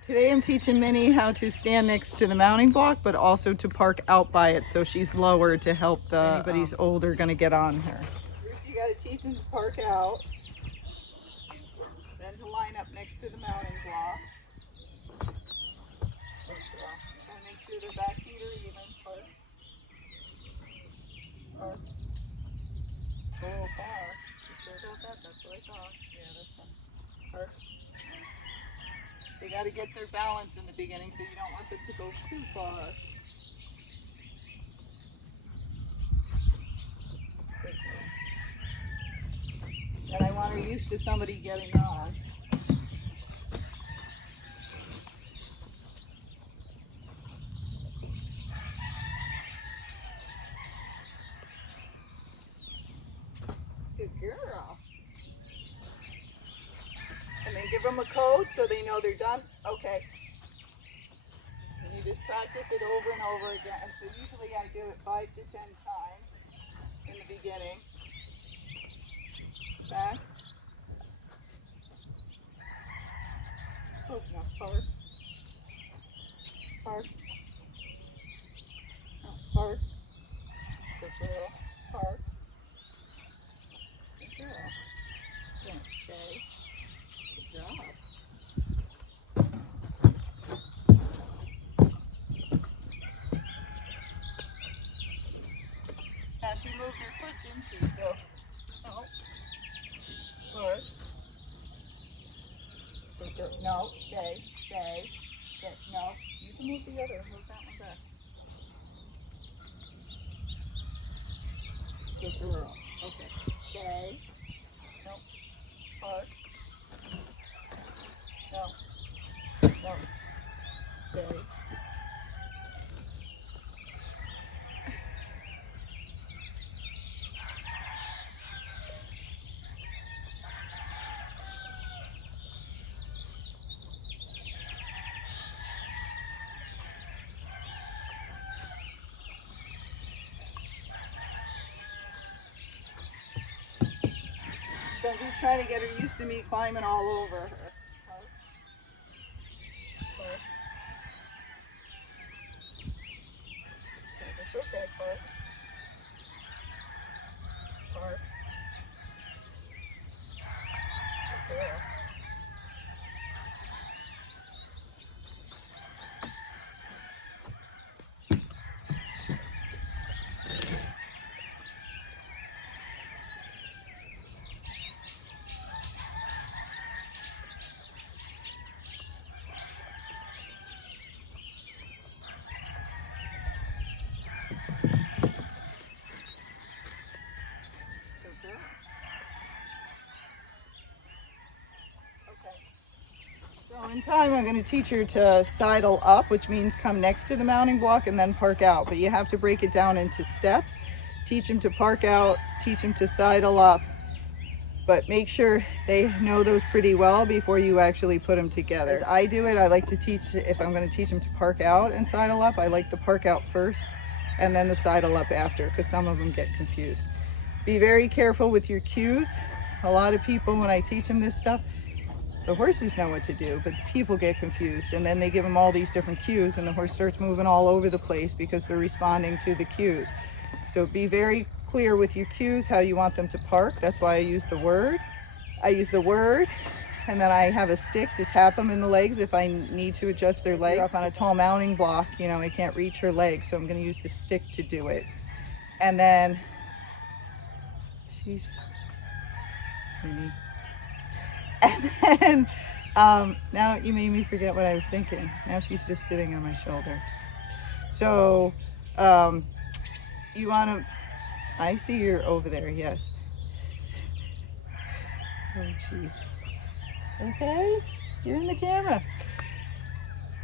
Today I'm teaching Minnie how to stand next to the mounting block, but also to park out by it so she's lower to help anybody's older gonna get on her. First you gotta teach them to park out, then to line up next to the mounting block. Try to make sure their back feet are even. Park. Park. Oh, far. You sure about that? That's what I thought. Yeah, that's fine. Park. They got to get their balance in the beginning, so you don't want them to go too far. And I want her used to somebody getting on. Good girl. And then give them a code so they know they're done. Okay. And you just practice it over and over again. So usually I do it 5 to 10 times in the beginning. Back. Close enough. Park. Park. Oh, park. Good girl. Park. Good girl. Okay. Good job. Now she moved her foot, didn't she? So, no. Park. Good girl. No, stay, stay. Stay. No, you can move the other. Move that one back. Good girl. Okay. Stay. No. Park. No. No. Stay. So I'm just trying to get her used to me climbing all over her. Park. Park. Okay, that's okay. Park. Park. Good girl. So in time, I'm going to teach her to sidle up, which means come next to the mounting block and then park out. But you have to break it down into steps. Teach them to park out, teach them to sidle up. But make sure they know those pretty well before you actually put them together. As I do it, I like to teach, if I'm going to teach them to park out and sidle up, I like the park out first and then the sidle up after, because some of them get confused. Be very careful with your cues. A lot of people, when I teach them this stuff, the horses know what to do, but the people get confused, and then they give them all these different cues and the horse starts moving all over the place because they're responding to the cues. So be very clear with your cues, how you want them to park. That's why I use the word. I use the word, and then I have a stick to tap them in the legs if I need to adjust their legs. Up on a tall mounting block, you know, I can't reach her legs, so I'm going to use the stick to do it. And then she's Minnie. And then now you made me forget what I was thinking. Now she's just sitting on my shoulder. So you want to, I see you're over there, yes. Oh, jeez. Okay, you're in the camera.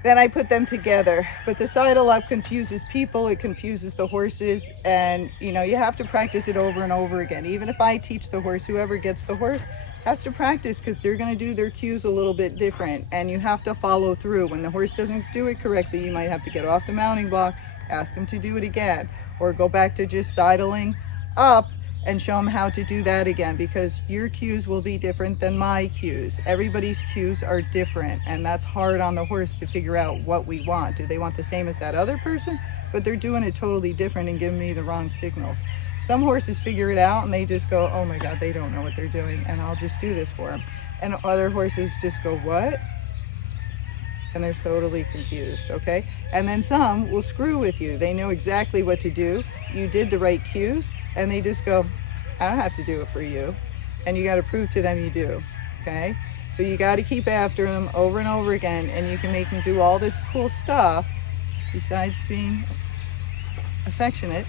Then I put them together. But the sidle up confuses people, it confuses the horses, and you know, you have to practice it over and over again. Even if I teach the horse, whoever gets the horse has to practice, because they're going to do their cues a little bit different, and you have to follow through. When the horse doesn't do it correctly, you might have to get off the mounting block, ask him to do it again, or go back to just sidling up and show them how to do that again, because your cues will be different than my cues. Everybody's cues are different, and that's hard on the horse to figure out what we want. Do they want the same as that other person? But they're doing it totally different and giving me the wrong signals. Some horses figure it out and they just go, oh my God, they don't know what they're doing, and I'll just do this for them. And other horses just go, what? And they're totally confused, okay? And then some will screw with you. They know exactly what to do. You did the right cues, and they just go, I don't have to do it for you. And you got to prove to them you do, okay? So you got to keep after them over and over again, and you can make them do all this cool stuff besides being affectionate.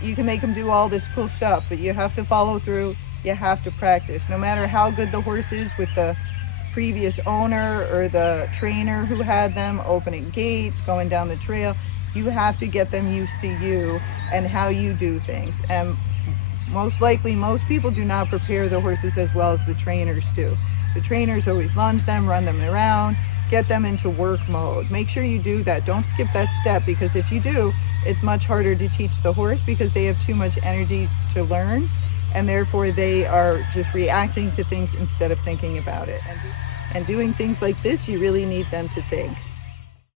You can make them do all this cool stuff, but you have to follow through. You have to practice. No matter how good the horse is with the previous owner or the trainer who had them, opening gates, going down the trail, you have to get them used to you and how you do things. And most likely, most people do not prepare the horses as well as the trainers do. The trainers always lunge them, run them around, get them into work mode. Make sure you do that. Don't skip that step, because if you do, it's much harder to teach the horse because they have too much energy to learn, and therefore they are just reacting to things instead of thinking about it. And doing things like this, you really need them to think.